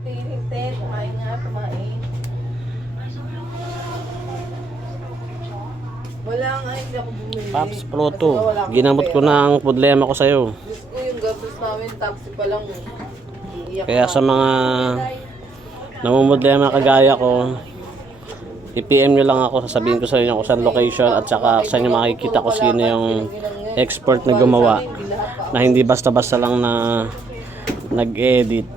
Tinit, kumain nga, kumain. Wala nga, hindi ako bumili. Pops Proto, ginamot ko na ang problema ko sa'yo. Diyos ko, yung gastos namin, taxi pa lang. Iiyak Kaya na. sa mga namumudlema kagaya ko, i-PM nyo lang ako, sasabihin ko sa inyo kung saan location at saka sa inyo makikita ko sino yung expert na gumawa na hindi basta-basta lang na nag-edit.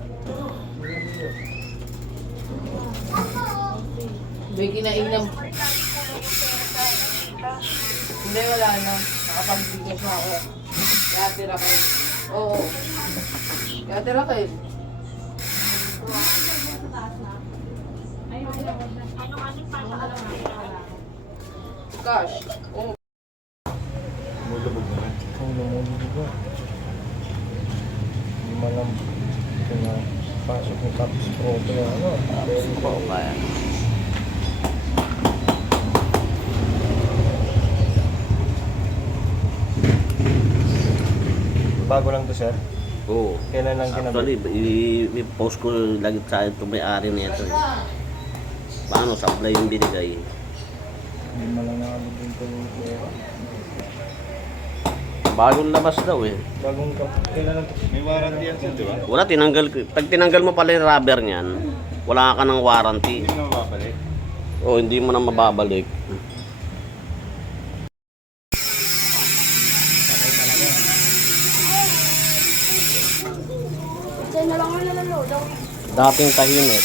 May kinainom. Hindi, wala na. Nakapagbigas na ako. Kaya tira kayo. Oo. Kaya tira kayo. Gosh. Oo. Mulubog naman. Ang lumulog ba? Hindi malam pinapasok ng Pops Proto yung ano. Kaya. Bago lang to, sir. Oo. Kailan lang ginamit? Actually, i-post ko lagi sa ito may-ari na ito. Paano supply yung binigay? Hindi malang nakalagin ko yung pera. Bagong labas daw eh. Bagong kailan lang to? May warranty yan sir, di ba? Wala, tinanggal ko. Pag tinanggal mo pala yung rubber niyan, wala ka ng warranty. Hindi mo na mababalik. O hindi mo na mababalik. Dating tahimik.